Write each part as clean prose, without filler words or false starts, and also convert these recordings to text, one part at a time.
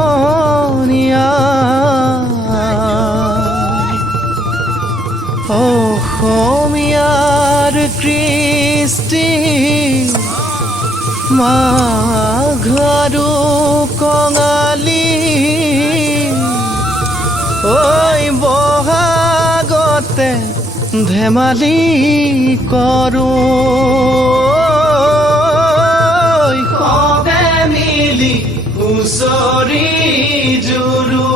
সমনীয়া অসমীয়াৰ কৃষ্টি মাঘৰো কঙালী ঐ বহাগতে ধেমালি কৰোঁ সবে মিলি হুঁচৰি জুৰু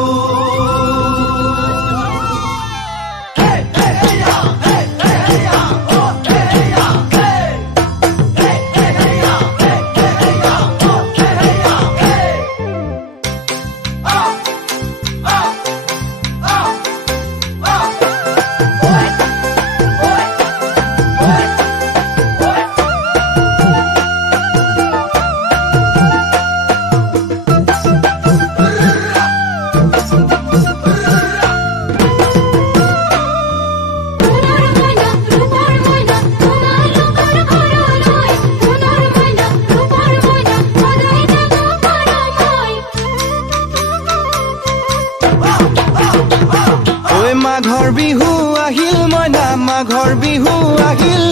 মাঘৰ বিহু আহিল মইনা মাঘৰ বিহু আহিল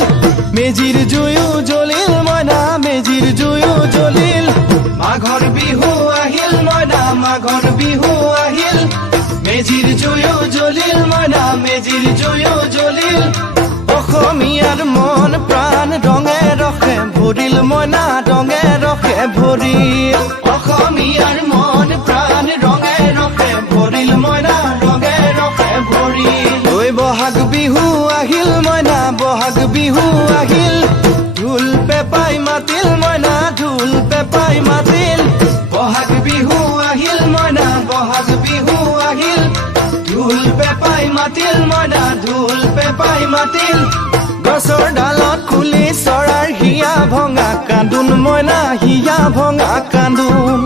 মেজিৰ জুয়ো জ্বলিল মইনা মেজিৰ জুয়ো জ্বলিল মাঘৰ বিহু আহিল মইনা মাঘৰ বিহু আহিল মেজিৰ জুয়ো জ্বলিল মইনা মেজিৰ জুয়ো জ্বলিল অসমীয়াৰ মন প্ৰাণ ৰঙে ৰসে ভৰিল মইনা ৰঙে ৰসে ভৰিল অসমীয়াৰ মন প্ৰাণ ৰঙে ৰসে ভৰিল মইনা ৰঙে ৰসে ভৰিল ঐ বহাগ বিহু আহিল মইনা বহাগ বিহু আহিল ঢোল পেপাই মাতিল মইনা ঢোল পেপাই মাতিল বহাগ বিহু আহিল মইনা বহাগ বিহু আহিল ঢোল পেপাই মাতিল মইনা ঢোল পেপাই মাতিল গছৰ ডালত খুলি চৰাৰ হিয়া ভঙা কান্দোন মইনা হিয়া ভঙা কান্দোন